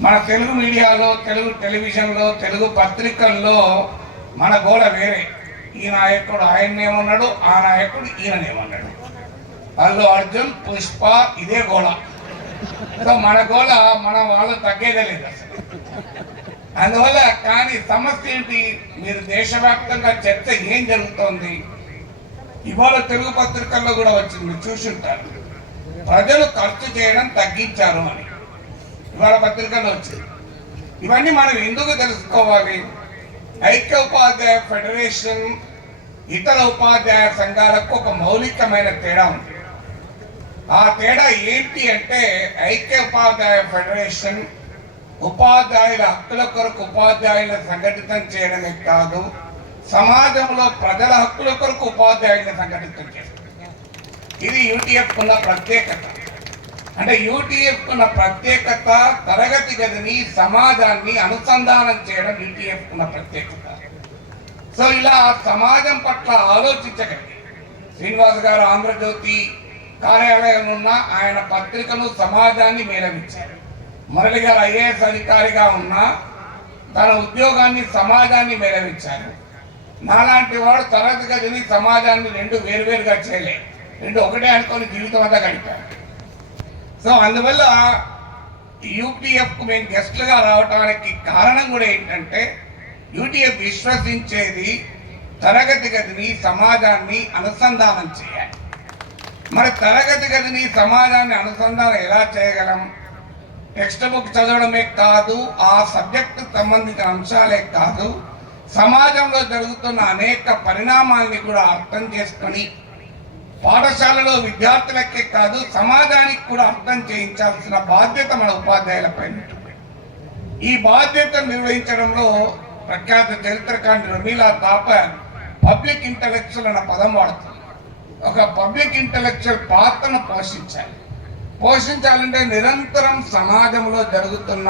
మన తెలుగు మీడియాలో తెలుగు టెలివిజన్లో తెలుగు పత్రికల్లో మన గోడ వేరే. ఈ నాయకుడు ఆయన్నేమన్నాడు ఆ నాయకుడు ఈయననేమన్నాడు అల్లు అర్జున్ పుష్ప ఇదే గోళ సో మన గోళ మన వాళ్ళు తగ్గేదే లేదు అసలు. అందువల్ల కానీ సమస్య ఏంటి? మీరు దేశవ్యాప్తంగా చర్చ ఏం జరుగుతోంది? ఇవాళ తెలుగు పత్రికల్లో కూడా వచ్చింది మీరు చూసుంటారు. ప్రజలు ఖర్చు చేయడం తగ్గించారు అని. ఇవాళ పత్రికల్లో వచ్చింది ఇవన్నీ మనం ఎందుకు తెలుసుకోవాలి? ఐక్య ఉపాధ్యాయ ఫెడరేషన్ ఇతర ఉపాధ్యాయ సంఘాలకు ఒక మౌలికమైన తేడా ఉంది. ఆ తేడా ఏంటి అంటే ఐక్య ఉపాధ్యాయ ఫెడరేషన్ ఉపాధ్యాయుల హక్కుల కొరకు ఉపాధ్యాయులను సంఘటితం చేయడమే కాదు సమాజంలో ప్రజల హక్కుల కొరకు ఉపాధ్యాయులను సంఘటితం చేస్తుంది. ఇది యూటీఎఫ్ ఉన్న ప్రత్యేకత. అంటే యూటీఎఫ్ ఉన్న ప్రత్యేకత తరగతి గదిని సమాజాన్ని అనుసంధానం చేయడం యూటీఎఫ్ ఉన్న ప్రత్యేకత. సో ఇలా సమాజం పట్ల ఆలోచించగలిగి శ్రీనివాస్ గారు ఆంధ్రజ్యోతి కార్యాలయం ఉన్న ఆయన పత్రికను సమాజాన్ని మేళవించారు. మురళి గారు ఐఏఎస్ అధికారిగా ఉన్న తన ఉద్యోగాన్ని సమాజాన్ని మేళవించారు. నాలాంటి వాడు తరగతి గదిని సమాజాన్ని రెండు వేరువేరుగా చేయలేదు రెండు ఒకటే అనుకొని జీవితం అంతా గడిపారు. సో అందువల్ల యూపీఎఫ్కు మేము గెస్ట్లుగా రావడానికి కారణం కూడా ఏంటంటే యూటీఎఫ్ విశ్వసించేది తరగతి గదిని సమాజాన్ని అనుసంధానం చేయాలి. మరి తరగతి గదిని సమాజాన్ని అనుసంధానం ఎలా చేయగలం? టెక్స్ట్ బుక్ చదవడమే కాదు ఆ సబ్జెక్టు సంబంధించిన అంశాలే కాదు సమాజంలో జరుగుతున్న అనేక పరిణామాల్ని కూడా అర్థం చేసుకొని పాఠశాలలో విద్యార్థులకే కాదు సమాజానికి కూడా అర్థం చేయించాల్సిన బాధ్యత మన ఉపాధ్యాయులపై ఉంటుంది. ఈ బాధ్యత నిర్వహించడంలో ప్రఖ్యాత చరిత్రకాండి రమీలా తాపర్ పబ్లిక్ ఇంటలెక్చువల్ అన్న పదం వాడుతుంది ఒక పబ్లిక్ ఇంటలెక్చువల్ పాత్రను పోషించాలి. పోషించాలంటే నిరంతరం సమాజంలో జరుగుతున్న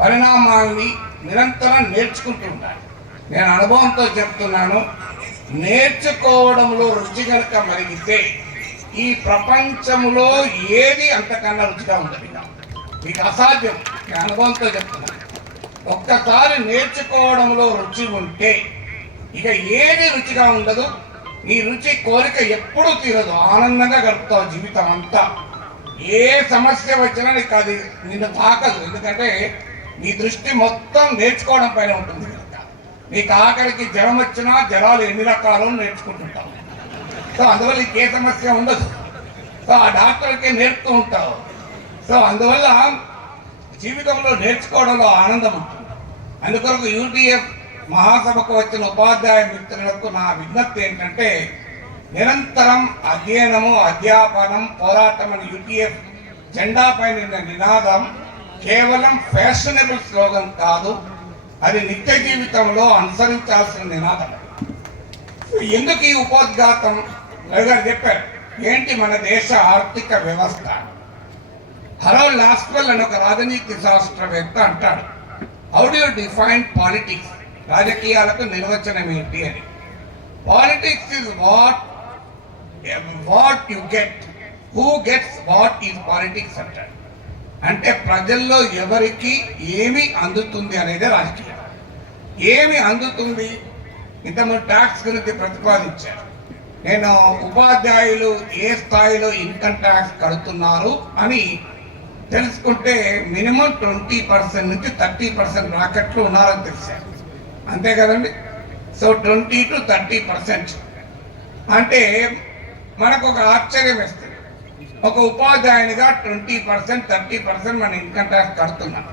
పరిణామాల్ని నిరంతరం నేర్చుకుంటూ ఉండాలి. నేను అనుభవంతో చెప్తున్నాను నేర్చుకోవడంలో రుచి కనుక మరిగితే ఈ ప్రపంచంలో ఏది అంతకన్నా రుచిగా ఉండదు ఇక. మీకు అసాధ్యం నేను అనుభవంతో చెప్తున్నాను. ఒక్కసారి నేర్చుకోవడంలో రుచి ఉంటే ఇక ఏది రుచిగా ఉండదు నీ రుచి కోరిక ఎప్పుడూ తీరదు ఆనందంగా గడుపుతావు జీవితం అంతా. ఏ సమస్య వచ్చినా నీకు అది నిన్ను తాకదు ఎందుకంటే నీ దృష్టి మొత్తం నేర్చుకోవడం పైన ఉంటుంది కదా. నీకు ఆఖరికి జ్వరం వచ్చినా జ్వరాలు ఎన్ని రకాలు నేర్చుకుంటుంటావు. సో అందువల్ల ఏ సమస్య ఉండదు. సో ఆ డాక్టర్కి నేర్పుతూ ఉంటావు. సో అందువల్ల జీవితంలో నేర్చుకోవడంలో ఆనందం ఉంటుంది. అందుకొరకు యూటీఎఫ్ మహాసభకు వచ్చిన ఉపాధ్యాయ మిత్రులకు నా విజ్ఞప్తి ఏంటంటే నిరంతరం అధ్యయనము అధ్యాపనం పోరాటం అని యూటీఎఫ్ జెండా పైన నినాదం కేవలం ఫ్యాషనబుల్ స్లోగన్ కాదు. అది నిత్య జీవితంలో అనుసరించాల్సిన నినాదం. ఎందుకు ఈ ఉపోద్ఘాతం? గారు చెప్పారు ఏంటి మన దేశ ఆర్థిక వ్యవస్థ? హరోల్ లాస్వెల్ అని ఒక రాజనీతి శాస్త్రవేత్త అంటాడు. How do you define politics రాజకీయాలకు నిర్వచనం ఏంటి అని. Politics is what what you get who gets what is politics అంటాడు. అంటే ప్రజల్లో ఎవరికి ఏమి అందుతుంది అనేది రాజకీయం. ఏమి అందుతుంది? ఇంతమంది ట్యాక్స్ గురించి ప్రతిపాదించారు. నేను ఉపాధ్యాయులు ఏ స్థాయిలో ఇన్కమ్ ట్యాక్స్ కడుతున్నారు అని తెలుసుకుంటే మినిమం ట్వంటీ పర్సెంట్ నుంచి థర్టీ పర్సెంట్ రాకెట్లు ఉన్నారని తెలిసారు. అంతే కదండి? So twenty to thirty percent అంటే మనకు ఒక ఆశ్చర్యం వేస్తుంది. ఒక ఉపాధ్యాయునిగా ట్వంటీ పర్సెంట్ థర్టీ పర్సెంట్ మన ఇన్కమ్ ట్యాక్స్ కడుతున్నాం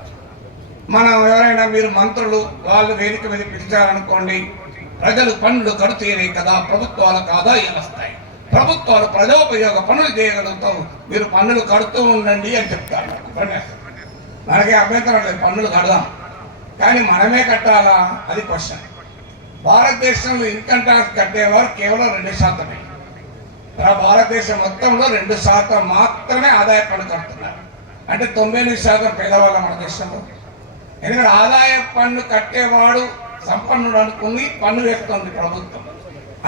మనం ఎవరైనా మీరు మంత్రులు వాళ్ళు వేదిక మీద పిలిచారనుకోండి ప్రజలు పన్నులు కడుతూనే కదా ప్రభుత్వాలకు ఆదాయాలు వస్తాయి ప్రభుత్వాలు ప్రజోపయోగ పనులు చేయగలుగుతాం మీరు పన్నులు కడుతూ ఉండండి అని చెప్తారు. మనకే మనకి అభ్యంతరం లేదు పన్నులు కడదాం. కానీ మనమే కట్టాలా? అది క్వశ్చన్. భారతదేశంలో ఇన్కమ్ ట్యాక్స్ కట్టేవారు కేవలం రెండు శాతమే. భారతదేశం మొత్తంలో రెండు శాతం మాత్రమే ఆదాయ పన్ను కడుతున్నారు. అంటే తొంభై ఎనిమిది శాతం పేదవాళ్ళ మన దేశంలో. ఎందుకంటే ఆదాయ పన్ను కట్టేవాడు సంపన్నుడు అనుకుని పన్ను వేస్తుంది ప్రభుత్వం.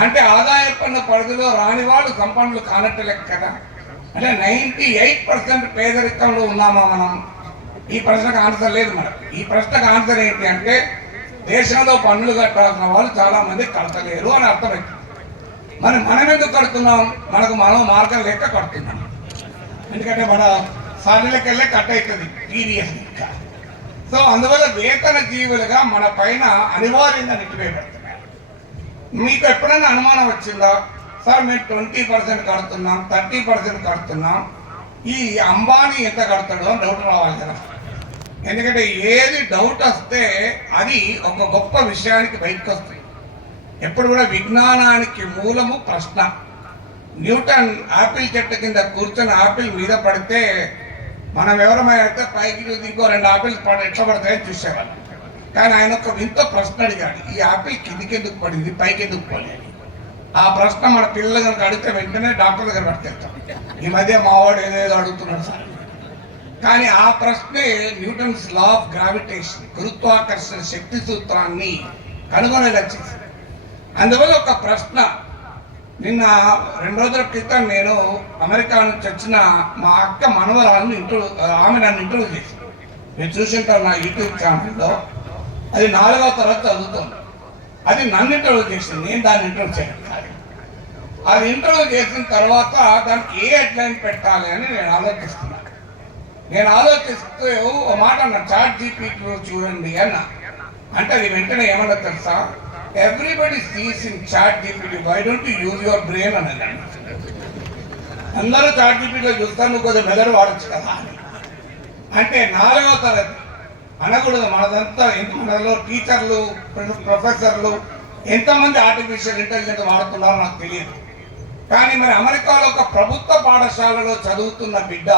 అంటే ఆదాయ పన్ను పరిధిలో రానివాడు సంపన్నులు కానట్టు లెక్క కదా. అంటే నైంటీ ఎయిట్ పర్సెంట్ పేదరికంలో ఉన్నామా మనం? ఈ ప్రశ్నకు ఆన్సర్ లేదు మనకు ఈ ప్రశ్నకు ఆన్సర్ ఏంటి అంటే దేశంలో పన్నులు కట్టాల్సిన వాళ్ళు చాలా మంది కడతలేరు అని అర్థమైంది మరి మనం ఎందుకు కడుతున్నాం? మనకు మనం మార్గం లేక కడుతున్నాం. ఎందుకంటే మన సాలీలకెళ్ళే కట్ అవుతుంది టీడీఎస్ సో అందువల్ల వేతన జీవులుగా మన పైన అనివార్యంగా నెట్టివేయబడుతున్నారు మీకు ఎప్పుడైనా అనుమానం వచ్చిందా? సార్ మేము ట్వంటీ పర్సెంట్ కడుతున్నాం థర్టీ పర్సెంట్ కడుతున్నాం. ఈ అంబానీ ఎంత కడతాడో డౌట్ రావాలి కదా ఎందుకంటే ఏది డౌట్ వస్తే అది ఒక గొప్ప విషయానికి బయటకు వస్తుంది. ఎప్పుడు కూడా విజ్ఞానానికి మూలము ప్రశ్న. న్యూటన్ ఆపిల్ చెట్టు కింద కూర్చొని ఆపిల్ మీద పడితే మనం ఎవరమైనా అయితే పైకి ఇంకో రెండు ఆపిల్స్ పడ ఎట్లా పడతాయని చూసేవాళ్ళం. కానీ ఆయన ఒక వింత ప్రశ్న అడిగాడు. ఈ ఆపిల్ కిందికి ఎందుకు పడింది? పైకి ఎందుకు పోలేదు ఆ ప్రశ్న మన పిల్లలు కనుక అడిగితే వెంటనే డాక్టర్ దగ్గర పట్టుకెళ్తాం ఈ మధ్య మావాడు ఏదేదో అడుగుతున్నాడు సార్. కానీ ఆ ప్రశ్నే న్యూటన్స్ లా ఆఫ్ గ్రావిటేషన్ గురుత్వాకర్షణ శక్తి సూత్రాన్ని కనుగొనేలా చేసింది. అందువల్ల ఒక ప్రశ్న నిన్న రెండు రోజుల క్రితం నేను అమెరికా నుంచి వచ్చిన మా అక్క మనవరాలను ఇంట్రో ఆమె నన్ను ఇంటర్వ్యూ చేసింది. మీరు చూసింటాను నా యూట్యూబ్ ఛానల్లో. అది నాలుగవ తరగతి చదువుతుంది. అది నన్ను ఇంటర్వ్యూ చేసింది. నేను దాన్ని ఇంటర్వ్యూ చేయడం కాదు అది ఇంటర్వ్యూ చేసిన తర్వాత దానికి ఏ హెడ్లైన్ పెట్టాలి అని నేను ఆలోచిస్తున్నాను నేను ఆలోచిస్తూ ఓ మాట అన్న చాట్ జీపీటీలో చూడండి అన్న. అంటే అది వెంటనే ఏమన్నా తెలుసా? Everybody sees in chat GPT why don't use your brain అన్నది. అందరూ చాట్ జీపీటీలో చూస్తాను నువ్వు కొద్దిగా మెదడు వాడచ్చు కదా అని. అంటే నాలుగవ తరగతి. అనకూడదు మనదంతా ఎంత మనలో టీచర్లు ప్రొఫెసర్లు ఎంతమంది ఆర్టిఫిషియల్ ఇంటెలిజెన్స్ వాడుతున్నారో నాకు తెలియదు. కానీ మరి అమెరికాలో ఒక ప్రభుత్వ పాఠశాలలో చదువుతున్న బిడ్డ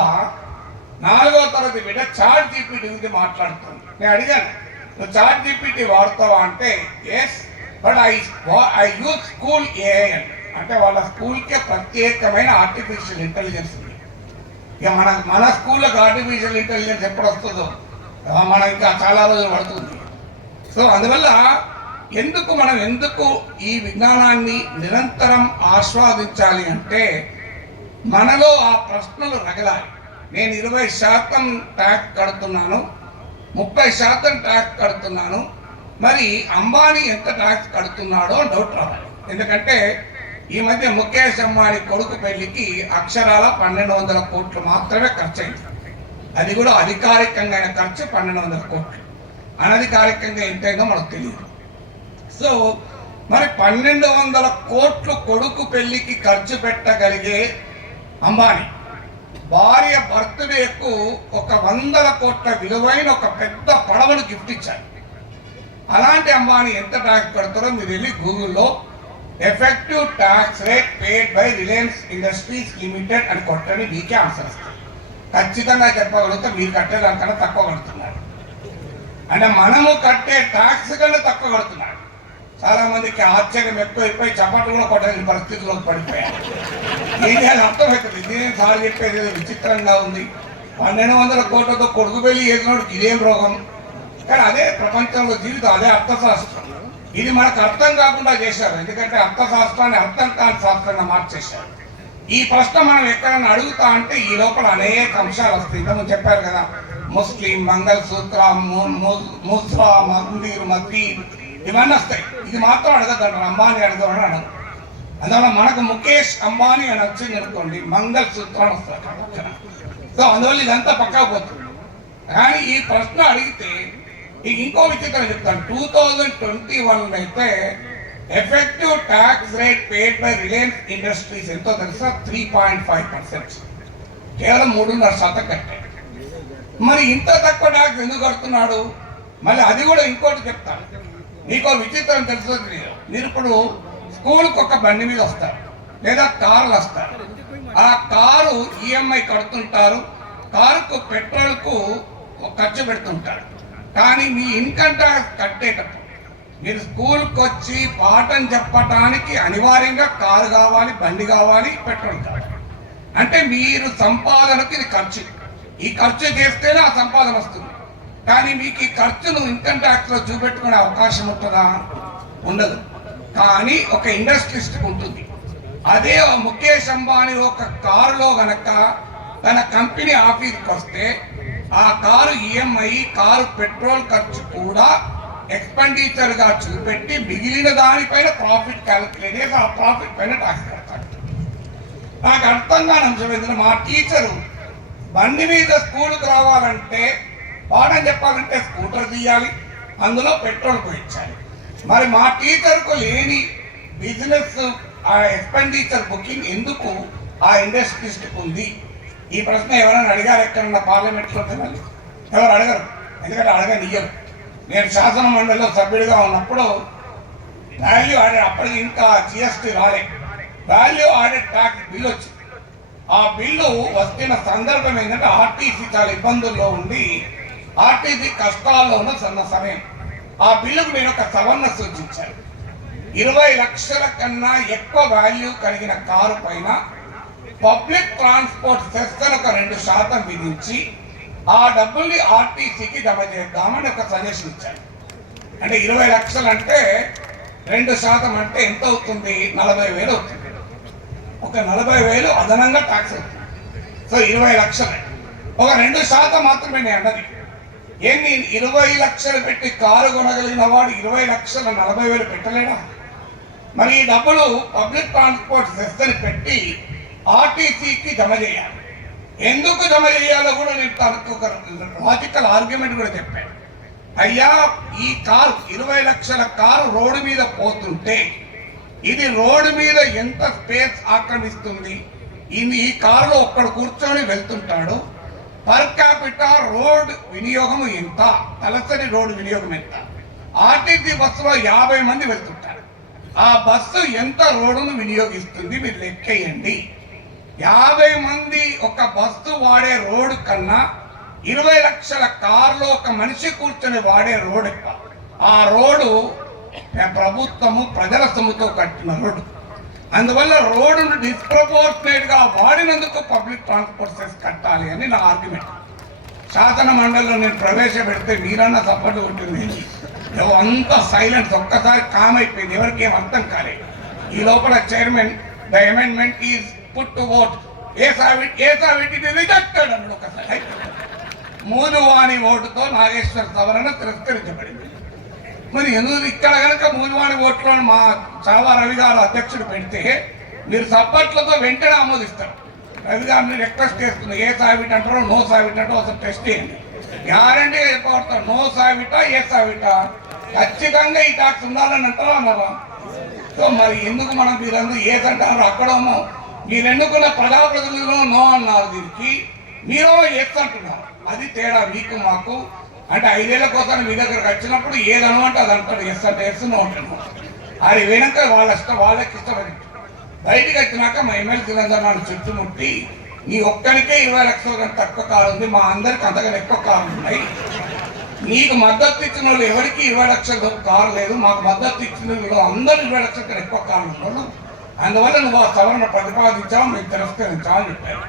నాలుగో తరగతి బిడ్డ చాట్ జీపీటీ గురించి మాట్లాడుతుంది. నేను అడిగాను నువ్వు చాట్ జీపీటీ వాడతావా? అంటే yes but I I use school AI అంటే వాళ్ళ స్కూల్కే ప్రత్యేకమైన ఆర్టిఫిషియల్ ఇంటెలిజెన్స్ ఉంది. ఇక మన మన స్కూళ్ళకి ఆర్టిఫిషియల్ ఇంటెలిజెన్స్ ఎప్పుడు వస్తుందో మనం ఇంకా చాలా రోజులు పడుతుంది. సో అందువల్ల ఎందుకు మనం ఎందుకు ఈ విజ్ఞానాన్ని నిరంతరం ఆస్వాదించాలి అంటే మనలో ఆ ప్రశ్నలు రగలాలి. నేను ఇరవై శాతం ట్యాక్స్ కడుతున్నాను ముప్పై శాతం ట్యాక్స్ కడుతున్నాను మరి అంబానీ ఎంత ట్యాక్స్ కడుతున్నాడో డౌట్ రావాలి ఎందుకంటే ఈ మధ్య ముఖేష్ అంబానీ కొడుకు పెళ్ళికి అక్షరాల పన్నెండు వందల కోట్లు మాత్రమే ఖర్చు అయింది అది కూడా అధికారికంగా అయిన ఖర్చు పన్నెండు వందల కోట్లు. అనధికారికంగా ఎంతైందో మనకు తెలియదు. సో మరి పన్నెండు వందల కోట్లు కొడుకు పెళ్ళికి ఖర్చు పెట్టగలిగే అంబానీ భార్య బర్త్డేకు ఒక వందల కోట్ల విలువైన ఒక పెద్ద పడవను గిఫ్ట్ ఇచ్చారు అలాంటి అంబానీ ఎంత ట్యాక్స్ కడతారో మీరు వెళ్ళి గూగుల్లో. Effective tax rate paid by Reliance Industries Limited అని కొట్టని మీకే ఆన్సర్ వస్తుంది. ఖచ్చితంగా చెప్పగలిగితే మీరు కట్టేదానికన్నా తక్కువ కడుతున్నారు. అంటే మనము కట్టే ట్యాక్స్ కన్నా తక్కువ కడుతున్నాడు చాలా మందికి ఆశ్చర్యం ఎక్కువైపోయి చప్పట్లు కూడా కొట్టని పరిస్థితిలో పడిపోయారు. ఏం చేయాలి అర్థమవుతుంది. ఇదేం సార్ చెప్పేది విచిత్రంగా ఉంది. పన్నెండు వందల కోట్లతో కొడుకు పెళ్ళి వేసినోడికి ఇదేం రోగం? కానీ అదే ప్రపంచంలో జీవితం అదే అర్థశాస్త్రం. ఇది మనకు అర్థం కాకుండా చేశారు. ఎందుకంటే అర్థశాస్త్రాన్ని అర్థం కాని శాస్త్రంగా మార్చేశారు. ఈ ప్రశ్న మనం ఎక్కడైనా అడుగుతా అంటే ఈ లోపల అనేక అంశాలు వస్తాయి. ఇంతకు చెప్పారు కదా ముస్లిం మంగళసూత్ర ము- ము- ముస్రా మందిర్ మద్రీ ఇవన్నీ వస్తాయి. ఇది మాత్రం అడగద్దంటారు అంబానీ అడగడం అడగదు అందువల్ల మనకు ముఖేష్ అంబానీ అని వచ్చింది అనుకోండి మంగళసూత్రాలు వస్తాయి సో అందువల్ల ఇదంతా పక్కా పోతుంది. కానీ ఈ ప్రశ్న అడిగితే ఇంకో విచిత్రం చెప్తాను. టూ థౌజండ్ ట్వంటీ వన్ అయితే effective tax rate paid by Reliance Industries ఎంతో తెలుసా? త్రీ పాయింట్ ఫైవ్ పర్సెంట్ కేవలం మూడున్నర శాతం కట్టాడు మరి ఇంత తక్కువ ట్యాక్స్ ఎందుకు కడుతున్నాడు? మళ్ళీ అది కూడా ఇంకోటి చెప్తాను. నీకో విచిత్రం తెలుసు మీరు ఇప్పుడు స్కూల్కి ఒక బండి మీద వస్తారు. లేదా కార్లు వస్తారు. ఆ కారు ఈఎంఐ కడుతుంటారు. కారుకు పెట్రోల్కు ఖర్చు పెడుతుంటారు. కానీ మీ ఇన్కమ్ ట్యాక్స్ కట్టేటప్పుడు మీరు స్కూల్కి వచ్చి పాఠం చెప్పటానికి అనివార్యంగా కారు కావాలి బండి కావాలి పెట్రోల్ కావాలి. అంటే మీరు సంపాదనకు ఇది ఖర్చు. ఈ ఖర్చు చేస్తేనే ఆ సంపాదన వస్తుంది. కానీ మీకు ఈ ఖర్చును ఇన్కమ్ ట్యాక్స్లో చూపెట్టుకునే అవకాశం ఉంటుందా? ఉండదు. కానీ ఒక ఇండస్ట్రిస్ట్ ఉంటుంది. అదే ముఖేష్ అంబానీ ఒక కారులో గనక తన కంపెనీ ఆఫీస్కి వస్తే ఆ కారు ఈఎంఐ కారు పెట్రోల్ ఖర్చు కూడా ఎక్స్పెండిచర్గా చూపెట్టి మిగిలిన దానిపైన ప్రాఫిట్ క్యాలిక్యులేట్ చేసి ఆ ప్రాఫిట్ పైన ట్యాక్స్ కడతాడు నాకు అర్థం కాని అంశం ఏంటంటే మా టీచరు బండి మీద స్కూల్కి రావాలంటే పాఠం చెప్పాలంటే స్కూటర్ తీయాలి అందులో పెట్రోల్ పోయించాలి మరి మా టీచర్కు లేని బిజినెస్ ఆ ఎక్స్పెండిచర్ బుకింగ్ ఎందుకు ఆ ఇండస్ట్రీస్కి ఉంది? ఈ ప్రశ్న ఎవరైనా అడిగారు ఎక్కడన్నా పార్లమెంట్లో తినాలి ఎవరు అడగరు. ఎందుకంటే అడగనియ్యరు. నేను శాసన మండలిలో సభ్యుడిగా ఉన్నప్పుడు వాల్యూ ఆడిట్ అప్పటికి ఇంకా జిఎస్టీ రాలే. వాల్యూ ఆడిట్ ట్యాక్స్ బిల్ వచ్చింది. ఆ బిల్లు వస్తున్న సందర్భం ఏంటంటే ఆర్టీసీ చాలా ఇబ్బందుల్లో ఉండి ఆర్టీసీ కష్టాల్లో ఉన్న సన్న సమయం. ఆ బిల్లుకు నేను ఒక సవరణ సూచించాను. ఇరవై లక్షల కన్నా ఎక్కువ వాల్యూ కలిగిన కారు పైన పబ్లిక్ ట్రాన్స్పోర్ట్ సెస్ ఒక రెండు శాతం విధించి ఆ డబ్బుల్ని ఆర్టీసీకి జమ చేద్దామని ఒక సజెషన్ ఇచ్చాను అంటే ఇరవై లక్షలు అంటే రెండు శాతం అంటే ఎంత అవుతుంది? నలభై వేలు అవుతుంది. ఒక నలభై వేలు అదనంగా ట్యాక్స్ అవుతుంది. సో ఇరవై లక్షలు. ఒక రెండు శాతం మాత్రమే నేను అన్నది. ఏం నేను ఇరవై లక్షలు పెట్టి కారు కొనగలిగిన వాడు ఇరవై లక్షల నలభై వేలు పెట్టలేడా? మరి ఈ డబ్బులు పబ్లిక్ ట్రాన్స్పోర్ట్ సెస్ని పెట్టి ఆర్టీసీకి జమ చేయాలి. ఎందుకు జమ చేయాలో కూడా నేను తనకు ఒక లాజికల్ ఆర్గ్యుమెంట్ కూడా చెప్పాను. అయ్యా ఈ కారు ఇరవై లక్షల కారు రోడ్డు మీద పోతుంటే ఇది రోడ్డు మీద ఎంత స్పేస్ ఆక్రమిస్తుంది? ఇది ఈ కారులో ఒక్కడు కూర్చొని వెళ్తుంటాడు. పర్ క్యాపిటల్ రోడ్ వినియోగం ఎంత? తలసరి రోడ్డు వినియోగం ఎంత? ఆర్టీసీ బస్సులో యాభై మంది వెళ్తుంటారు. ఆ బస్సు ఎంత రోడ్డును వినియోగిస్తుంది? మీరు లెక్కేయండి. యాభై మంది ఒక బస్సు వాడే రోడ్డు కన్నా ఇరవై లక్షల కారులో ఒక మనిషి కూర్చొని వాడే రోడ్డు ఆ రోడ్డు ప్రభుత్వము ప్రజల సొమ్ముతో కట్టిన రోడ్డు. అందువల్ల రోడ్డును డిస్ప్రపోర్షనేట్గా వాడినందుకు పబ్లిక్ ట్రాన్స్పోర్ట్ సెస్ కట్టాలి అని నా ఆర్గ్యుమెంట్ శాసన మండలిలో నేను ప్రవేశపెడితే మీరన్న సపోర్ట్ ఉంటుంది. అంతా సైలెంట్ సైలెన్స్ ఒక్కసారి కామ్ అయిపోయింది. ఎవరికి ఏం అర్థం కాలేదు. ఈ లోపల chairman the amendment is put to vote ayes have it ayes have it ఇది రిజెక్టెడ్ అన్నాడు ఒకసారి. మూలువాణి ఓటుతో నాగేశ్వర సవరణ తిరస్కరించబడింది. మరి ఎందుకు ఇక్కడ కనుక మూలువాణి ఓట్లను మా చావా రవి గారు అధ్యక్షుడు పెడితే మీరు సప్పట్లతో వెంటనే ఆమోదిస్తారు. రవి గారిని రిక్వెస్ట్ చేస్తుంది ఏ సావిట్ అంటారో నో సావిట్ అంటారో ఒకసారి టెస్ట్ చేయండి. Guarantee చెప్పబడతారు noes have it ayes have it. ఖచ్చితంగా ఈ టాక్స్ ఉండాలని అంటారా అన్నారా సో మరి ఎందుకు మనం మీరందరూ ఏదంటారు అంటారు అక్కడేమో మీరు ఎన్నుకున్న ప్రజాప్రతినిధులు నో అన్నారు దీనికి. మీరు ఎస్ అంటున్నారు. అది తేడా మీకు మాకు. అంటే ఐదేళ్ళ కోసం మీ దగ్గరకు వచ్చినప్పుడు ఏది అనమంటే అది అంటాడు ఎస్ అంటే ఎస్ నో అంటున్నాడు అది వినక వాళ్ళ ఇష్టం వాళ్ళకి ఇష్టపడి బయటికి వచ్చినాక మా ఎమ్మెల్సీ నన్ను చుట్టుముట్టి నీ ఒక్కరికే ఇరవై లక్షల కంటే తక్కువ కారు ఉంది. మా అందరికి అంతగా ఎక్కువ కార్లు ఉన్నాయి. నీకు మద్దతు ఇచ్చిన వాళ్ళు ఎవరికి ఇరవై లక్షల కారు లేదు. మాకు మద్దతు ఇచ్చిన వాళ్ళు అందరూ ఇరవై లక్షల కన్నా ఎక్కువ కాలు ఉన్నారు అందువల్ల నువ్వు ఆ సవరణ ప్రతిపాదించావు మీకు తిరస్కరించావు అని చెప్పారు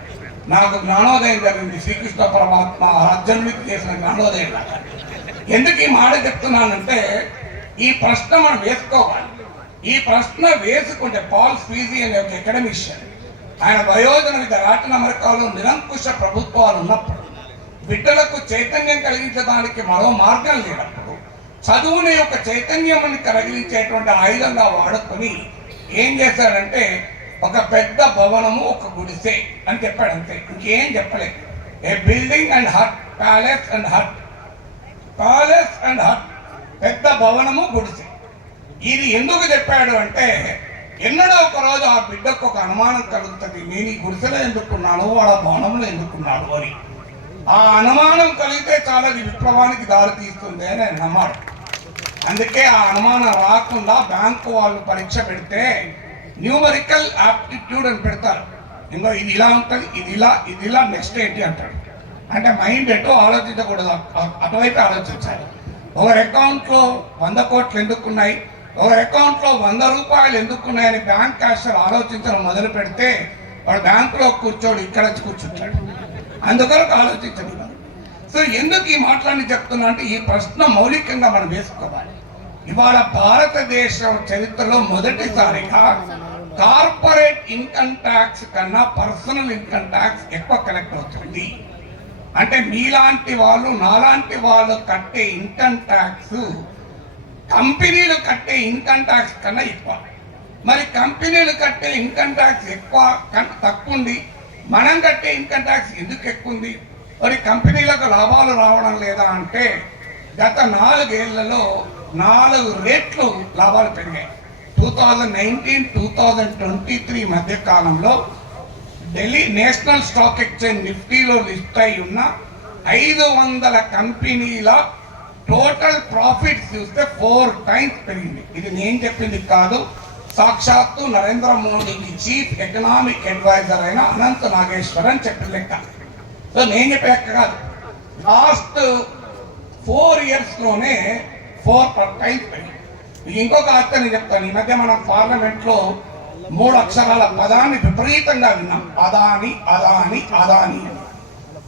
నాకు జ్ఞానోదయం జరిగింది. శ్రీకృష్ణ పరమాత్మ రాజ్యానికి చేసిన జ్ఞానోదయం లాగా. ఎందుకు ఈ మాట చెప్తున్నానంటే ఈ ప్రశ్న మనం వేసుకోవాలి. ఈ ప్రశ్న వేసుకుంటే పాల్ స్వీజీ అనే ఒక అకాడమిషియన్ ఆయన వయోజన విధ లాటిన్ అమెరికాలో నిరంకుశ ప్రభుత్వాలు ఉన్నప్పుడు బిడ్డలకు చైతన్యం కలిగించడానికి మరో మార్గం లేనప్పుడు చదువుని ఒక చైతన్యం కలిగించేటువంటి ఆయుధంగా వాడుకొని ఏం చేశాడంటే ఒక పెద్ద భవనము ఒక గుడిసె అని చెప్పాడు అంతే. ఇంకేం చెప్పలేదు. A building and hut palace and hut palace and hut పెద్ద భవనము గుడిసె. ఇది ఎందుకు చెప్పాడు అంటే ఎన్నడో ఒక రోజు ఆ బిడ్డకు ఒక అనుమానం కలుగుతుంది. నేను ఈ గుడిసెలో ఎందుకున్నాను వాళ్ళ భవనంలో ఎందుకున్నాడు అని. ఆ అనుమానం కలిగితే చాలా విప్లవానికి దారి తీస్తుంది అని ఆయన నమ్మాడు. అందుకే ఆ అనుమానం రాకుండా బ్యాంకు వాళ్ళు పరీక్ష పెడితే న్యూమరికల్ ఆప్టిట్యూడ్ అని పెడతారు. ఇంకో ఇది ఇలా ఉంటుంది ఇది ఇలా ఇది ఇలా నెక్స్ట్ ఏంటి అంటాడు. అంటే మైండ్ ఎటో ఆలోచించకూడదు అటువైపు ఆలోచించాలి. ఒకరి అకౌంట్లో వంద కోట్లు ఎందుకున్నాయి ఒకరి అకౌంట్లో వంద రూపాయలు ఎందుకున్నాయని బ్యాంక్ క్యాషర్ ఆలోచించడం మొదలు పెడితే వాడు బ్యాంకులో కూర్చోడు ఇక్కడ వచ్చి కూర్చుంటాడు. అందుకొరకు ఆలోచించడు. సో ఎందుకు ఈ మాటలన్నీ చెప్తున్నా అంటే ఈ ప్రశ్న మౌలికంగా మనం వేసుకోవాలి. ఇవాళ భారతదేశం చరిత్రలో మొదటిసారిగా కార్పొరేట్ ఇన్కమ్ ట్యాక్స్ కన్నా పర్సనల్ ఇన్కమ్ ట్యాక్స్ ఎక్కువ కలెక్ట్ అవుతుంది. అంటే మీలాంటి వాళ్ళు నాలాంటి వాళ్ళు కట్టే ఇన్కమ్ ట్యాక్స్ కంపెనీలు కట్టే ఇన్కమ్ ట్యాక్స్ కన్నా ఎక్కువ. మరి కంపెనీలు కట్టే ఇన్కమ్ ట్యాక్స్ ఎక్కువ కన్- తక్కువ ఉంది. మనం కట్టే ఇన్కమ్ ట్యాక్స్ ఎందుకు ఎక్కువ ఉంది? మరి కంపెనీలకు లాభాలు రావడం లేదా అంటే గత నాలుగేళ్ళలో నాలుగు రేట్లు లాభాలు పెరిగాయి. Two thousand nineteen two thousand twenty three మధ్య కాలంలో ఢిల్లీ నేషనల్ స్టాక్ ఎక్స్చేంజ్ నిఫ్టీలో లిస్ట్ అయి ఉన్న ఐదు వందల కంపెనీల టోటల్ ప్రాఫిట్ చూస్తే ఫోర్ టైమ్స్ పెరిగింది. ఇది నేను చెప్పింది కాదు. సాక్షాత్తు నరేంద్ర మోడీకి చీఫ్ ఎకనామిక్ అడ్వైజర్ అయిన అనంత నాగేశ్వరన్ చెప్పిన లెక్క. సో నేను చెప్పే కాదు. లాస్ట్ ఫోర్ ఇయర్స్లోనే ఫోర్ టైమ్స్ పెరిగింది ఇంకొక అర్థం నేను చెప్తాను. ఈ మధ్య మనం పార్లమెంట్లో మూడు అక్షరాల పదాన్ని విపరీతంగా విన్నాం. అదాని అదాని అదాని అని.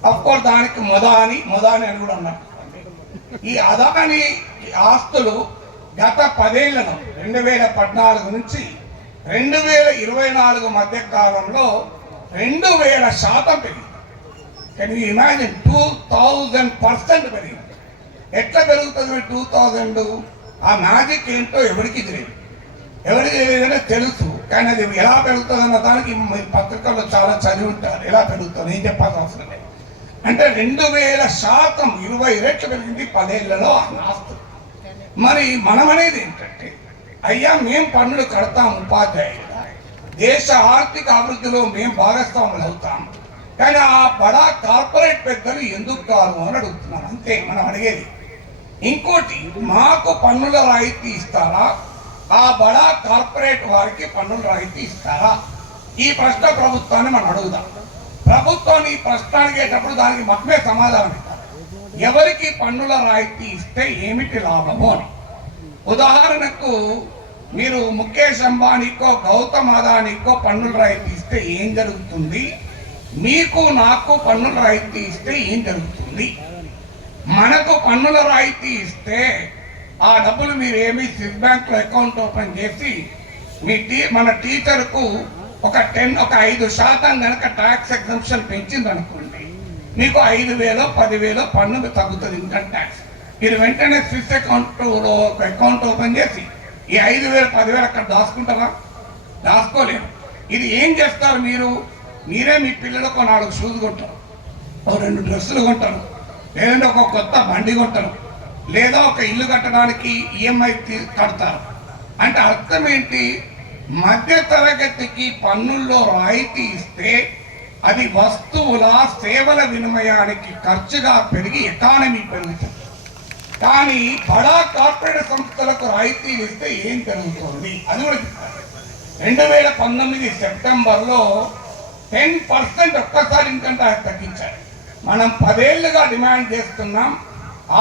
అఫ్కోర్స్ దానికి మదాని మదాని అని కూడా అన్నారు. ఈ అదాని ఆస్తులు గత పదేళ్ళను రెండు వేల పద్నాలుగు నుంచి రెండు వేల ఇరవై నాలుగు మధ్య కాలంలో రెండు వేల శాతం పెరిగింది. Can you imagine two thousand percent పెరిగింది ఎట్లా పెరుగుతుంది టూ థౌజండ్ ఆ మ్యాజిక్ ఏంటో ఎవరికి తెలియదు. ఎవరికి తెలియదనే తెలుసు. కానీ అది ఎలా పెరుగుతుంది అన్న దానికి మీ పత్రికల్లో చాలా చదివి ఉంటారు. ఎలా పెరుగుతుంది? ఏం చెప్పాల్సిన అవసరం లేదు. అంటే రెండు వేల శాతం ఇరవై రెట్లు పెరిగింది పదేళ్ళలో ఆ ఆస్తులు మరి మనం అనేది ఏంటంటే అయ్యా మేం పన్నులు కడతాం ఉపాధ్యాయులు దేశ ఆర్థిక అభివృద్ధిలో మేం భాగస్వాములు అవుతాము కానీ ఆ బడా కార్పొరేట్ పెద్దలు ఎందుకు కాదు అని అడుగుతున్నాను. అంతే మనం అడిగేది. ఇంకోటి మాకు పన్నుల రాయితీ ఇస్తారా? ఆ బడా కార్పొరేట్ వారికి పన్నుల రాయితీ ఇస్తారా? ఈ ప్రశ్న ప్రభుత్వాన్ని మనం అడుగుదాం. ప్రభుత్వం ఈ ప్రశ్న అడిగేటప్పుడు దానికి మనమే సమాధానం ఇస్తారు ఎవరికి పన్నుల రాయితీ ఇస్తే ఏమిటి లాభము అని. ఉదాహరణకు మీరు ముఖేష్ అంబానీకో గౌతమ్ అదానీకో పన్నుల రాయితీ ఇస్తే ఏం జరుగుతుంది? మీకు నాకు పన్నుల రాయితీ ఇస్తే ఏం జరుగుతుంది? మనకు పన్నుల రాయితీ ఇస్తే ఆ డబ్బులు మీరు ఏమి స్విస్ బ్యాంక్లో అకౌంట్ ఓపెన్ చేసి మీ టీ మన టీచర్కు ఒక టెన్ ఒక ఐదు శాతం కనుక ట్యాక్స్ ఎగ్జంప్షన్ పెంచింది అనుకోండి మీకు ఐదు వేలో పదివేలో పన్ను తగ్గుతుంది ఇన్కమ్ ట్యాక్స్. మీరు వెంటనే స్విస్ అకౌంట్లో ఒక అకౌంట్ ఓపెన్ చేసి ఈ ఐదు వేలు పదివేలు అక్కడ దాచుకుంటారా దాచుకోలేరు. ఇది ఏం చేస్తారు మీరు? మీరే మీ పిల్లలకు నాలుగు షూస్ కొంటారు ఓ రెండు డ్రెస్సులు కొంటారు లేదంటే ఒక కొత్త బండి కొంటారు లేదా ఒక ఇల్లు కట్టడానికి ఈఎంఐ కడతారు. అంటే అర్థం ఏంటి? మధ్య తరగతికి పన్నుల్లో రాయితీ ఇస్తే అది వస్తువుల సేవల వినిమయానికి ఖర్చుగా పెరిగి ఎకానమీ పెరుగుతుంది. కానీ బడా కార్పొరేట్ సంస్థలకు రాయితీలు ఇస్తే ఏం జరుగుతుంది అది కూడా చెప్తారు రెండు వేల పంతొమ్మిది సెప్టెంబర్లో టెన్ పర్సెంట్ ఒక్కసారి ఇన్కమ్ ట్యాక్స్ తగ్గించారు మనం పదేళ్ళుగా డిమాండ్ చేస్తున్నాం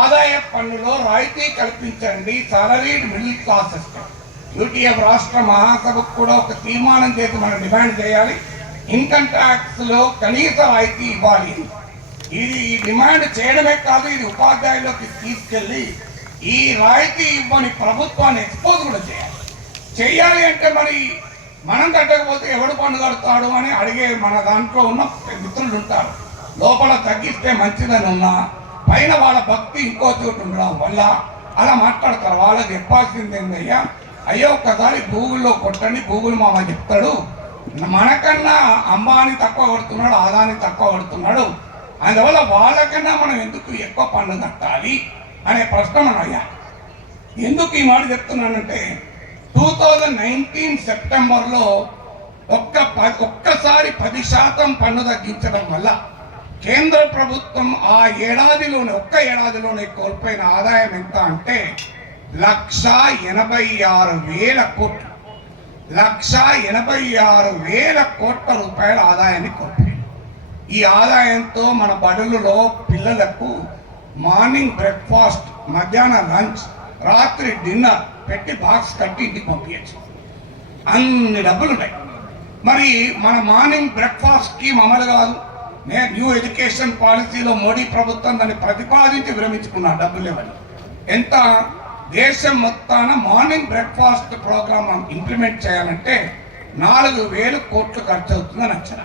ఆదాయ పన్నులో రాయితీ కల్పించండి సాలరీడ్ మిడిల్ క్లాసెస్ యూటీఎఫ్ రాష్ట్ర మహాసభకు కూడా ఒక తీర్మానం చేసి మనం డిమాండ్ చేయాలి. ఇన్కమ్ ట్యాక్స్లో కనీస రాయితీ ఇవ్వాలి. ఇది ఈ డిమాండ్ చేయడమే కాదు ఇది ఉపాధ్యాయులకి తీసుకెళ్ళి ఈ రాయితీ ఇవ్వని ప్రభుత్వాన్ని ఎక్స్పోజ్ కూడా చేయాలి. చేయాలి అంటే మరి మనం కట్టకపోతే ఎవడు పన్ను కడతాడు అని అడిగే మన దాంట్లో ఉన్న మిత్రులు ఉంటారు లోపల తగ్గిస్తే మంచిదని ఉన్నా పైన వాళ్ళ భక్తి ఇంకో చోటు ఉండడం వల్ల అలా మాట్లాడతారు. వాళ్ళకి చెప్పాల్సింది ఏందయ్యా అయ్యో ఒక్కసారి గూగుల్లో కొట్టండి గూగుల్ మామ చెప్తాడు మనకన్నా అంబానీ తక్కువ కొడుతున్నాడు ఆదాని తక్కువ కొడుతున్నాడు అందువల్ల వాళ్ళకన్నా మనం ఎందుకు ఎక్కువ పన్ను కట్టాలి అనే ప్రశ్న మనం అయ్యా ఎందుకు ఈ మాట చెప్తున్నానంటే టూ థౌజండ్ నైన్టీన్ సెప్టెంబర్లో ఒక్క ప- ఒక్కసారి పది శాతం పన్ను తగ్గించడం వల్ల కేంద్ర ప్రభుత్వం ఆ ఏడాదిలోనే ఒక్క ఏడాదిలోనే కోల్పోయిన ఆదాయం ఎంత అంటే లక్ష ఎనభై ఆరు వేల కోట్లు. లక్ష ఎనభై ఆరు వేల కోట్ల రూపాయల ఆదాయాన్ని కోల్పోయింది ఈ ఆదాయంతో మన బడులలో పిల్లలకు మార్నింగ్ బ్రేక్ఫాస్ట్ మధ్యాహ్నం లంచ్ రాత్రి డిన్నర్ పెట్టి బాక్స్ కట్టి ఇంటికి పంపించచ్చు. అన్ని డబ్బులు ఉన్నాయి మరి మన మార్నింగ్ బ్రేక్ఫాస్ట్ స్కీమ్ అమలు కాదు. నే- న్యూ ఎడ్యుకేషన్ పాలసీలో మోడీ ప్రభుత్వం దాన్ని ప్రతిపాదించి విరమించుకున్న డబ్బులు లేవని. ఎంత దేశం మొత్తాన మార్నింగ్ బ్రేక్ఫాస్ట్ ప్రోగ్రామ్ ఇంప్లిమెంట్ చేయాలంటే నాలుగు వేలు కోట్లు ఖర్చు అవుతుందని అంచనా.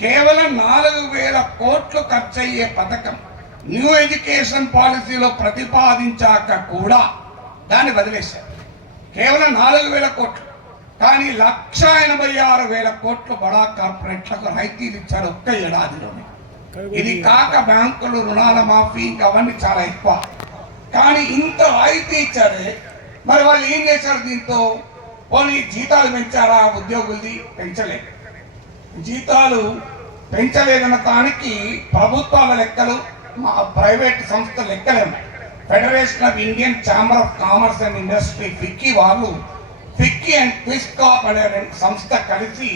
కేవలం నాలుగు వేల కోట్లు ఖర్చు అయ్యే పథకం న్యూ ఎడ్యుకేషన్ పాలసీలో ప్రతిపాదించాక కూడా దాన్ని వదిలేశారు. కేవలం నాలుగు వేల కోట్లు. కానీ లక్ష ఎనభై ఆరు వేల కోట్లు బడా కార్పొరేట్లకు రైతీలు ఇచ్చారు ఒక్క ఏడాదిలోనే. ఇది కాక బ్యాంకులు రుణాల మాఫీ ఇంకా అవన్నీ చాలా ఎక్కువ. కానీ ఇంత రాయితీ ఇచ్చారే మరి వాళ్ళు ఏం చేశారు దీంతో? పోనీ జీతాలు పెంచారా? ఉద్యోగులది పెంచలేదు. జీతాలు పెంచలేదన్న దానికి ప్రభుత్వాల లెక్కలు మా ప్రైవేట్ సంస్థ లెక్కలే ఉన్నాయి federation of Indian chamber of commerce and industry FICCI వాళ్ళు ఫిక్కీ అండ్ క్విస్కాప్ అనే సంస్థ కలిసి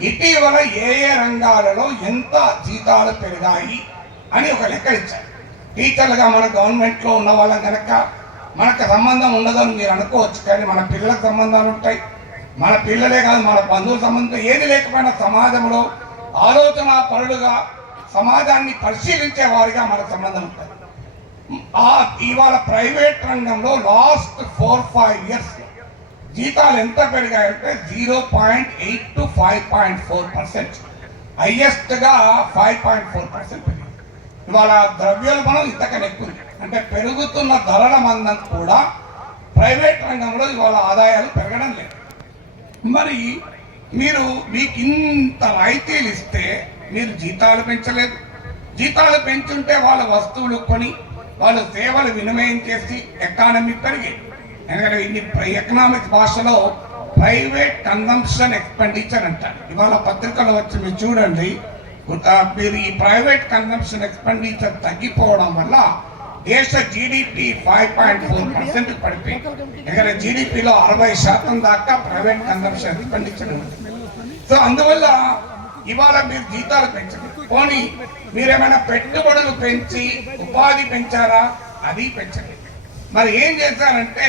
ఇటీవల ఏ ఏ రంగాలలో ఎంత జీతాలు పెరిగాయి అని ఒక లెక్క ఇచ్చారు. టీచర్లుగా మన గవర్నమెంట్లో ఉన్న వాళ్ళం కనుక మనకు సంబంధం ఉండదని మీరు అనుకోవచ్చు కానీ మన పిల్లలకు సంబంధాలు ఉంటాయి. మన పిల్లలే కాదు మన బంధువుల సంబంధం ఏది లేకపోయినా సమాజంలో ఆలోచన పరులుగా సమాజాన్ని పరిశీలించే వారిగా మన సంబంధం ఉంటుంది. ఇవాళ ప్రైవేట్ రంగంలో లాస్ట్ ఫోర్ ఫైవ్ ఇయర్స్ జీతాలు ఎంత పెరిగాయంటే zero point eight to five point four percent. హైయెస్ట్గా five point four percent పెరిగింది. ఇవాళ ద్రవ్యోల్బణం ఇంతకన్నా ఎక్కువ అంటే పెరుగుతున్న ధరల మందం కూడా ప్రైవేట్ రంగంలో ఇవాళ ఆదాయాలు పెరగడం లేదు. మరి మీరు మీకు ఇంత రాయితీలు ఇస్తే మీరు జీతాలు పెంచలేదు. జీతాలు పెంచుంటే వాళ్ళ వస్తువులు కొని వాళ్ళు సేవలు వినిమయం చేసి ఎకానమీ పెరిగి ఎందుకంటే ఇన్ని ఎకనామిక్ భాషలో ప్రైవేట్ కన్సంప్షన్ ఎక్స్పెండిచర్ అంటారు ఇవాళ పత్రికలు వచ్చి మీరు చూడండి మీరు ఈ ప్రైవేట్ కన్సంప్షన్ ఎక్స్పెండిచర్ తగ్గిపోవడం వల్ల దేశ GDP five point four percent పడిపోయింది. ఎందుకంటే జీడిపిలో అరవై శాతం దాకా ప్రైవేట్ కన్సంప్షన్ ఎక్స్పెండిచర్ ఉంది. సో అందువల్ల ఇవాళ మీరు జీతాలు పెంచండి. పోనీ మీరేమైనా పెట్టుబడులు పెంచి ఉపాధి పెంచారా? అది పెంచండి. మరి ఏం చేశారంటే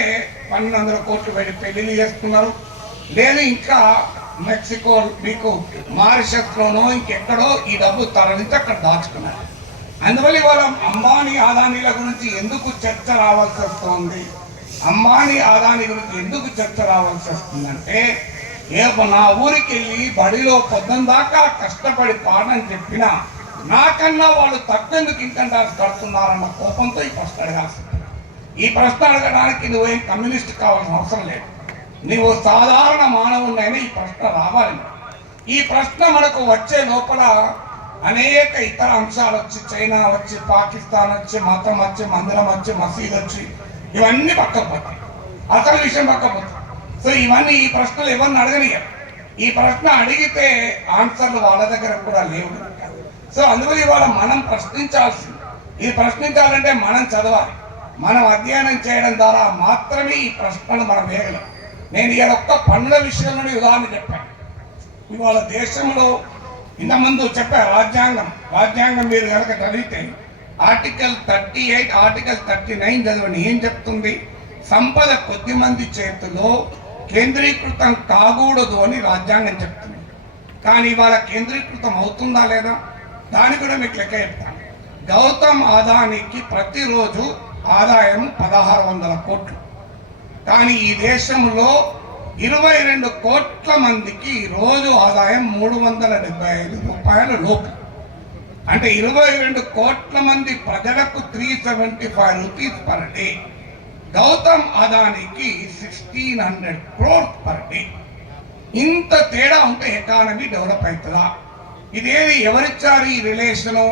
పన్నెండు వందల కోట్లు పెట్టి పెళ్ళిళ్ళు చేస్తున్నారు. లేదు ఇంకా మెక్సికో మీకు మారిషస్లోనో ఇంకెక్కడో ఈ డబ్బు తరలించి అక్కడ దాచుకున్నారు అందువల్ల ఇవాళ అంబానీ ఆదానీల గురించి ఎందుకు చర్చ రావాల్సి వస్తుంది? అంబానీ ఆదాని గురించి ఎందుకు చర్చ రావాల్సి వస్తుందంటే రేపు నా ఊరికి వెళ్ళి బడిలో పొద్దున దాకా కష్టపడి పాడని చెప్పినా నాకన్నా వాళ్ళు తక్కువెందుకు ఇన్కమ్ ట్యాక్స్ కడుతున్నారన్న కోపంతో ఈ ప్రశ్న అడగాల్సి ఈ ప్రశ్న అడగడానికి నువ్వేం కమ్యూనిస్ట్ కావాల్సిన అవసరం లేదు. నీవు సాధారణ మానవునైనా ఈ ప్రశ్న రావాలి. ఈ ప్రశ్న మనకు వచ్చే లోపల అనేక ఇతర అంశాలు వచ్చి చైనా వచ్చి పాకిస్తాన్ వచ్చి మతం వచ్చి మందిరం వచ్చి మసీద్ వచ్చి ఇవన్నీ పక్కకు పోతాయి. అసలు విషయం పక్కకు పోతాయి. సో ఇవన్నీ ఈ ప్రశ్నలు ఎవరిని అడగనియరు ఈ ప్రశ్న అడిగితే ఆన్సర్లు వాళ్ళ దగ్గర కూడా లేవు. సో అందువల్ల ఇవాళ మనం ప్రశ్నించాల్సింది. ఇది ప్రశ్నించాలంటే మనం చదవాలి. మనం అధ్యయనం చేయడం ద్వారా మాత్రమే ఈ ప్రశ్నలు మనం వేయగలం. నేను ఇవాళ ఒక్క పన్నుల విషయంలోనే ఉదాహరణ చెప్పాను. ఇవాళ దేశంలో ఇంతకుముందు చెప్పా రాజ్యాంగం. రాజ్యాంగం మీరు కనుక చదివితే article thirty eight article thirty nine చదవండి. ఏం చెప్తుంది? సంపద కొద్ది మంది చేతిలో కేంద్రీకృతం కాకూడదు అని రాజ్యాంగం చెప్తుంది. కానీ ఇవాళ కేంద్రీకృతం అవుతుందా లేదా? దాని కూడా మీకు లెక్క చెప్తాను. గౌతమ్ ఆదానికి ప్రతిరోజు ఆదాయం పదహారు వందల కోట్లు. కానీ ఈ దేశంలో ఇరవై రెండు కోట్ల మందికి రోజు ఆదాయం మూడు వందల డెబ్బై ఐదు రూపాయల లోపు. అంటే ఇరవై రెండు కోట్ల మంది ప్రజలకు three seventy five rupees per day Gautam అదానికి sixteen hundred crore per day ఇంత తేడా ఉంటే ఎకానమీ డెవలప్ అవుతుందా? ఇదేది ఎవరిచ్చారు ఈ రిలేషను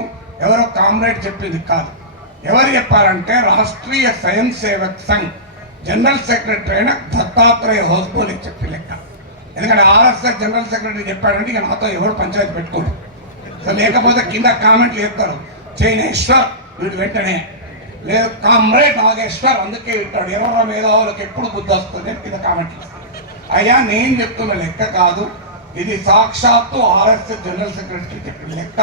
ఎవరో కామ్రేడ్ చెప్పింది కాదు. ఎవరు చెప్పారంటే రాష్ట్రీయ స్వయం సేవక్ సంఘ్ జనరల్ సెక్రటరీ అయిన దత్తాత్రేయ హోస్బోని చెప్పి లెక్క. ఎందుకంటే ఆర్ఎస్ఎస్ జనరల్ సెక్రటరీ చెప్పాడంటే ఇక నాతో ఎవరు పంచాయతీ పెట్టుకోడు. సో లేకపోతే కింద కామెంట్లు చెప్తారు చైనేశ్వర్ వీడు వెంటనే. లేదు కామ్రేడ్ నాగేశ్వర్ అందుకే ఇట్టాడు ఎవరో మేధావులకు ఎప్పుడు బుద్ధి వస్తుంది కింద కామెంట్ అయ్యా నేను చెప్తున్న లెక్క కాదు. ఇది సాక్షాత్తు ఆర్ఎస్ఎస్ జనరల్ సెక్రటరీ చెప్పిన లెక్క.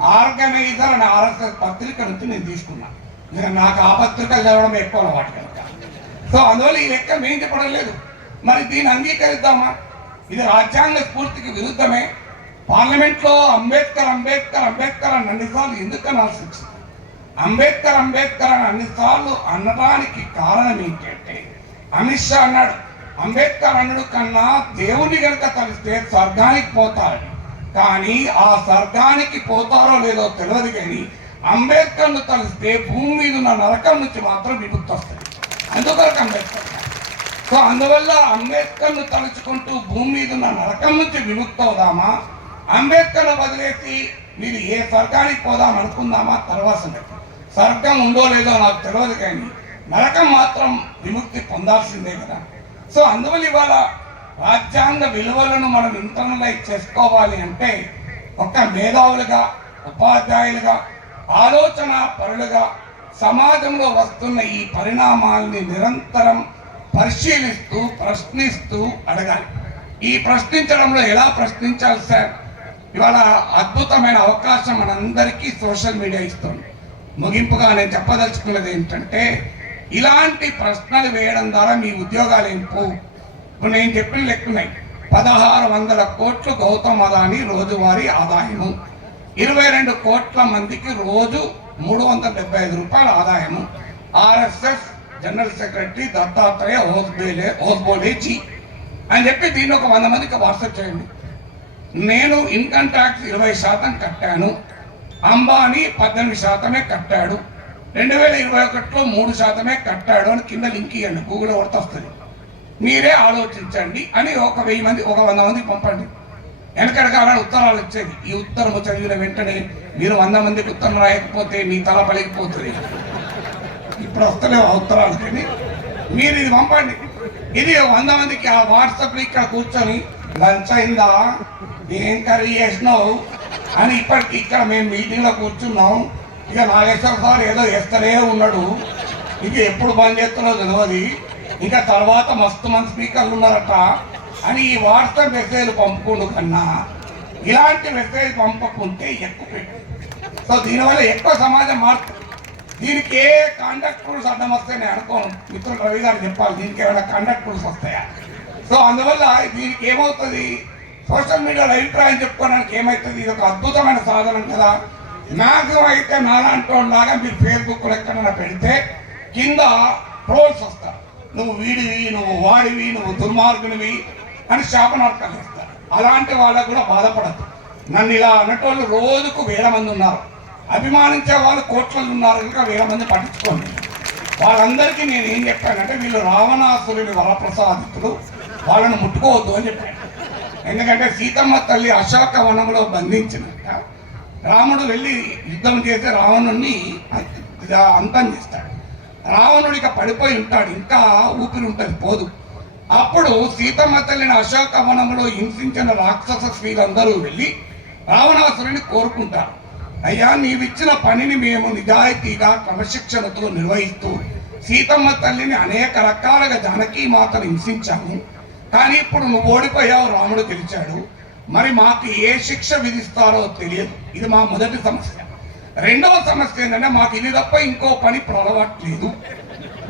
ఆర్గనైజర్ అనే ఆర్ఎస్ఎస్ పత్రిక నుంచి నేను తీసుకున్నాను నేను నాకు ఆ పత్రికలు చదవడం ఎక్కువ అలవాటు కనుక. సో అందువల్ల ఈ లెక్క మేము చెప్పడం లేదు. మరి దీన్ని అంగీకరిద్దామా? ఇది రాజ్యాంగ స్ఫూర్తికి విరుద్ధమే. పార్లమెంట్లో అంబేద్కర్ అంబేద్కర్ అంబేద్కర్ అని అన్నిసార్లు ఎందుకు అనాల్సి వచ్చింది అంబేద్కర్ అంబేద్కర్ అని అన్నిసార్లు అనడానికి కారణం ఏంటంటే అమిత్ షా అన్నాడు అంబేద్కర్ అన్నడు కన్నా దేవుని కనుక తలిస్తే స్వర్గానికి పోతారని. కానీ ఆ స్వర్గానికి పోతారో లేదో తెలియదు కానీ అంబేద్కర్ను తలిస్తే భూమి మీద ఉన్న నరకం నుంచి మాత్రం విముక్తి వస్తుంది అందుకొరకు అంబేద్కర్. సో అందువల్ల అంబేద్కర్ను తలుచుకుంటూ భూమి మీద ఉన్న నరకం నుంచి విముక్తి అవుదామా అంబేద్కర్ను వదిలేసి మీరు ఏ స్వర్గానికి పోదాం అనుకుందామా తర్వాత స్వర్గం ఉందో లేదో నాకు తెలియదు కానీ నరకం మాత్రం విముక్తి పొందాల్సిందే కదా. సో అందువల్ల ఇవాళ రాజ్యాంగ విలువలను మనం ఇంటర్నలైజ్ చేసుకోవాలి అంటే ఒక మేధావులుగా ఉపాధ్యాయులుగా ఆలోచన పరులుగా సమాజంలో వస్తున్న ఈ పరిణామాల్ని నిరంతరం పరిశీలిస్తూ ప్రశ్నిస్తూ అడగాలి. ఈ ప్రశ్నించడంలో ఎలా ప్రశ్నించాలి సార్? ఇవాళ అద్భుతమైన అవకాశం మనందరికీ సోషల్ మీడియా ఇస్తుంది. ముగింపుగా నేను చెప్పదలుచుకున్నది ఏంటంటే ఇలాంటి ప్రశ్నలు వేయడం ద్వారా మీ ఉద్యోగాలు ఏంపు ఇప్పుడు నేను చెప్పిన లెక్కున్నాయి. పదహారు వందల కోట్లు గౌతమ్ అదాని రోజువారీ ఆదాయము. ఇరవై రెండు కోట్ల మందికి రోజు మూడు వందల డెబ్బై ఐదు రూపాయల ఆదాయము. RSS general secretary Dattatreya Hosabale హోస్బోలేజీ అని చెప్పి దీన్ని ఒక వంద మందికి వాట్సాప్ చేయండి. నేను ఇన్కమ్ ట్యాక్స్ ఇరవై శాతం కట్టాను. అంబానీ పద్దెనిమిది శాతమే కట్టాడు. రెండు వేల ఇరవై ఒకటిలో మూడు శాతమే కట్టాడు అని కింద లింక్ ఇవ్వండి గూగుల్ కొడితే వస్తుంది. మీరే ఆలోచించండి అని ఒక వెయ్యి మంది ఒక వంద మందికి పంపండి. వెనకడ ఉత్తరాలు వచ్చేది ఈ ఉత్తరం చదివిన వెంటనే మీరు వంద మందికి ఉత్తరం రాయకపోతే మీ తల పలికిపోతుంది ఇప్పుడు వస్తలేవు ఆ ఉత్తరాలు కానీ మీరు ఇది పంపండి. ఇది వంద మందికి ఆ వాట్సాప్ ఇక్కడ కూర్చొని లంచ్ అయిందా? ఏం కర్రీ చేసినావు? అని ఇప్పటికి ఇక్కడ మేము మీటింగ్లో కూర్చున్నాం. ఇక నాగేశ్వర సార్ ఏదో వేస్తూనే ఉన్నాడు. ఇక ఎప్పుడు బంద్ చేస్తారో తెలియదు ఇంకా తర్వాత మస్తు మంది స్పీకర్లు ఉన్నారట అని ఈ వాట్సాప్ మెసేజ్ పంపుకుండు కన్నా. ఇలాంటి మెసేజ్ పంపకుంటే ఎక్కువ పెట్టు. సో దీనివల్ల ఎక్కువ సమాజం మార్పు. దీనికి ఏ కాండక్ట్ రూల్స్ అడ్డం వస్తాయి నేను అనుకోను. మిత్రులు రవి గారు చెప్పాలి దీనికి ఏమైనా కాండక్ట్ రూల్స్ వస్తాయా? సో అందువల్ల దీనికి ఏమవుతుంది? సోషల్ మీడియాలో అభిప్రాయం చెప్పుకోవడానికి ఏమవుతుంది ఇది ఒక అద్భుతమైన సాధనం కదా. నాకు అయితే నాలాంటి లాగా మీరు ఫేస్బుక్ ఎక్కడైనా పెడితే కింద ట్రోల్స్ వస్తారు నువ్వు వీడివి నువ్వు వాడివి నువ్వు దుర్మార్గునివి అని శాపనార్థాలు ఇస్తారు అలాంటి వాళ్ళకు కూడా బాధపడద్దు. నన్ను ఇలా అన్నటోళ్ళు రోజుకు వేల మంది ఉన్నారు. అభిమానించే వాళ్ళు కోట్లలో ఉన్నారు ఇంకా వేల మంది పట్టించుకోండి. వాళ్ళందరికీ నేను ఏం చెప్పానంటే వీళ్ళు రావణాసురుని వరప్రసాదితులు వాళ్ళని ముట్టుకోవద్దు అని చెప్పాను. ఎందుకంటే సీతమ్మ తల్లి అశోక వనంలో బంధించినాక రాముడు వెళ్ళి యుద్ధం చేసి రావణుణ్ణి అంతం చేస్తాడు. రావణుడికి పడిపోయి ఉంటాడు. ఇంకా ఊపిరి ఉంటుంది పోదు. అప్పుడు సీతమ్మ తల్లిని అశోక వనంలో హింసించిన రాక్షస స్త్రీలందరూ వెళ్ళి రావణాసురుని కోరుకుంటారు. అయ్యా నీవిచ్చిన పనిని మేము నిజాయితీగా క్రమశిక్షణతో నిర్వహిస్తూ సీతమ్మ తల్లిని అనేక రకాలుగా జానకీ మాతను హింసించాము. కానీ ఇప్పుడు నువ్వు ఓడిపోయావు రాముడు గెలిచాడు. మరి మాకు ఏ శిక్ష విధిస్తారో తెలియదు. ఇది మా మొదటి సమస్య. రెండవ సమస్య ఏంటంటే మాకు ఇది తప్ప ఇంకో పని ప్రలవట్లేదు.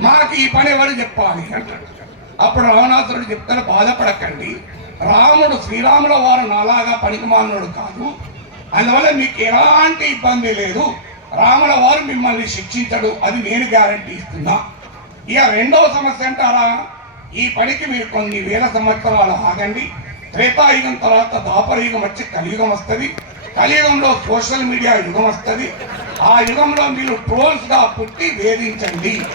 మాకు ఈ పని ఎవరు చెప్పాలి అంటాడు. అప్పుడు రావణాసురుడు చెప్తాడు బాధపడకండి. రాముడు శ్రీరాముల వారు నాలాగా పనికిమాలినోడు కాదు. అందువల్ల మీకు ఎలాంటి ఇబ్బంది లేదు. రాముల వారు మిమ్మల్ని శిక్షించడు. అది నేను గ్యారంటీ ఇస్తున్నా. ఇక రెండవ సమస్య అంటారా? ఈ పనికి మీరు కొన్ని వేల సంవత్సరాలు ఆగండి. త్రేతాయుగం తర్వాత దాపరయుగం వచ్చి కలియుగం వస్తుంది. కలియుగంలో సోషల్ మీడియా యుగం వస్తుంది. ఆ యుగంలో మీరు ట్రోల్స్గా పుట్టి వేధించండి.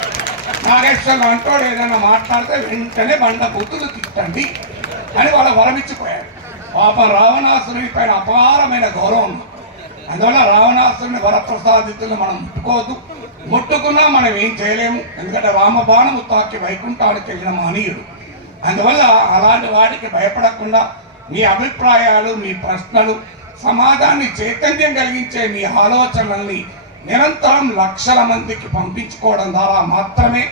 నాగేశ్వరం అంటోడు ఏదైనా మాట్లాడితే వెంటనే బండ బుద్ధులు తిట్టండి అని వాళ్ళు వరమిచ్చిపోయారు పాపం రావణాసురుని పైన అపారమైన గౌరవం ఉంది. అందువల్ల రావణాసురుని వరప్రసాదితులు మనం ముట్టుకోవద్దు. ముట్టుకున్నా మనం ఏం చేయలేము. ఎందుకంటే రామబాణము తాకి వైకుంఠానికి వెళ్ళిన మహనీయుడు. అందువల్ల అలాంటి వాటికి భయపడకుండా మీ అభిప్రాయాలు మీ ప్రశ్నలు సమాజాన్ని చైతన్యం కలిగించే మీ ఆలోచనల్ని నిరంతరం లక్షల మందికి పంపించుకోవడం ద్వారా మాత్రమే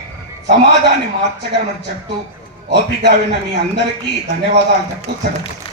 సమాజాన్ని మార్చగలమని చెప్తూ ఓపిక విన్న మీ అందరికీ ధన్యవాదాలు చెప్తూ సెలవు.